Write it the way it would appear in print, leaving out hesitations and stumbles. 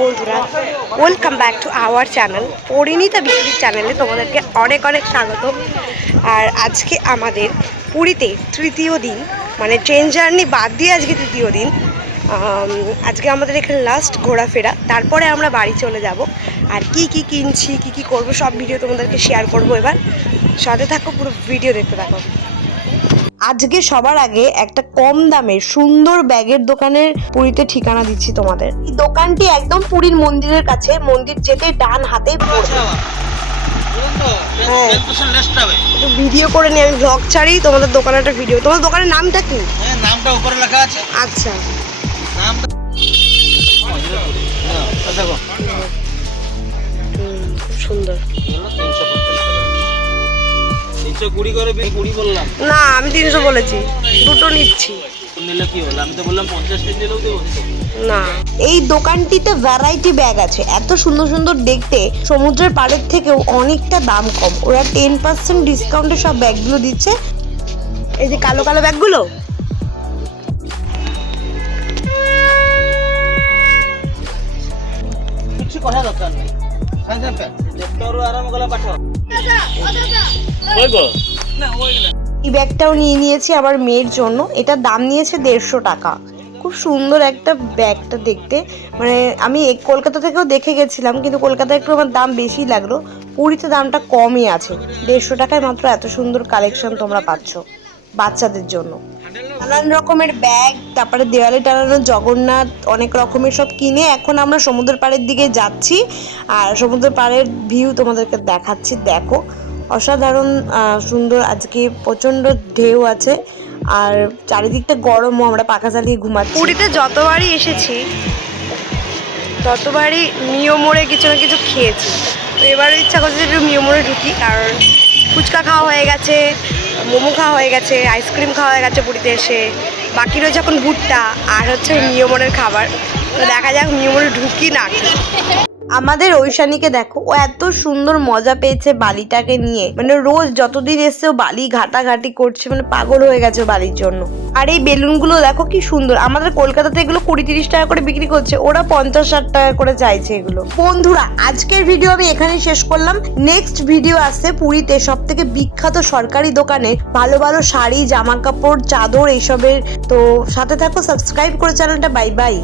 বন্ধুরা, welcome back to our channel Parineeta বিক্রির চ্যানেলে তোমাদেরকে অনেক অনেক স্বাগত। আর আজকে আমাদের পুরীতে তৃতীয় দিন, মানে ট্রেন জার্নি বাদ দিয়ে আজকে তৃতীয় দিন। আজকে আমাদের এখানে লাস্ট ঘোরাফেরা, তারপরে আমরা বাড়ি চলে যাব। আর কি কি কিনছি, কি কি করব, সব ভিডিও তোমাদেরকে শেয়ার করব। এবার সাথে থাকো, পুরো ভিডিও দেখতে থাকো। আজকে সবার আগে একটা কম দামের সুন্দর ব্যাগের দোকানের পুরীতে ঠিকানা দিচ্ছি তোমাদের। এই দোকানটি একদম পুরীর মন্দিরের কাছে, মন্দির যেতে ডান হাতেই পড়বে। হ্যাঁ, একটু ভিডিও করে নিয়ে আমি ব্লগ ছাড়ি, তোমাদের দোকানের একটা ভিডিও। তোমার দোকানের নামটা কি? হ্যাঁ, নামটা উপরে লেখা আছে। আচ্ছা, নামটা খুব সুন্দর। 320 করে 20 বললাম না, আমি 300 বলেছি, দুটো নিচ্ছি। নিলে কি হলো? আমি তো বললাম 50 পিস নিলেও দেবো না। এই দোকানটিতে ভ্যারাইটি ব্যাগ আছে, এত সুন্দর সুন্দর দেখতে। সমুদ্রের পাড়ের থেকেও অনেকটা দাম কম। ওরা 10% ডিসকাউন্টে সব ব্যাগগুলো দিচ্ছে। এই যে কালো কালো ব্যাগগুলো, কিছু কথা দরকার নেই। আরাম গলা পাঠাও। এই ব্যাগটাও নিয়ে নিয়েছি আমার মেয়ের জন্য। এটার দাম নিয়েছে 150 টাকা। খুব সুন্দর একটা ব্যাগটা দেখতে। মানে আমি কলকাতা থেকেও দেখে গেছিলাম, কিন্তু কলকাতায় একটু আমার দাম বেশি লাগলো। পুরীতে দামটা কমই আছে। 150 টাকায় মাত্র এত সুন্দর কালেকশন তোমরা পাচ্ছ বাচ্চাদের জন্য। নানান রকমের ব্যাগ, তারপরে দেওয়ালে টানানো জগন্নাথ, অনেক রকমের সব কিনে এখন আমরা সমুদ্র পাড়ের দিকে যাচ্ছি। আর সমুদ্র পাড়ের ভিউ তোমাদেরকে দেখাচ্ছি, দেখো অসাধারণ সুন্দর। আজকে প্রচণ্ড ঢেউ আছে আর চারিদিকটা গরমও, আমরা পাখা চালিয়ে ঘুমাচ্ছি। পুরীতে যতবারই এসেছি ততবারই মিয়োমোড়ে কিছু না কিছু খেয়েছি। তো এবারে ইচ্ছা করছে একটু মিয়োমোড়ে ঢুকি, কারণ ফুচকা খাওয়া হয়ে গেছে, মোমো খাওয়া হয়ে গেছে, আইসক্রিম খাওয়া হয়ে গেছে পুরীতে এসে। বাকি রয়েছে এখন ভুট্টা আর হচ্ছে মিয়োমোড়ের খাবার। তো দেখা যাক মিয়োমোড়ে ঢুকি না কি। আমাদের ঐশানীকে দেখো, ও এত সুন্দর মজা পেয়েছে বালিটাকে নিয়ে। মানে রোজ যতদিন এসছে ও বালি ঘাটাঘাটি করছে, মানে পাগল হয়ে গেছে বালির জন্য। আর এই বেলুনগুলো দেখো কি সুন্দর। আমাদের কলকাতাতে এগুলো 20-30 টাকা করে বিক্রি করছে, ওরা 50-60 টাকা করে চাইছে এগুলো। বন্ধুরা, আজকের ভিডিও আমি এখানেই শেষ করলাম। নেক্সট ভিডিও আসছে পুরীতে সব থেকে বিখ্যাত সরকারি দোকানে ভালো ভালো শাড়ি, জামা কাপড়, চাদর এইসবের। তো সাথে থাকো, সাবস্ক্রাইব করে চ্যানেলটা। Bye bye.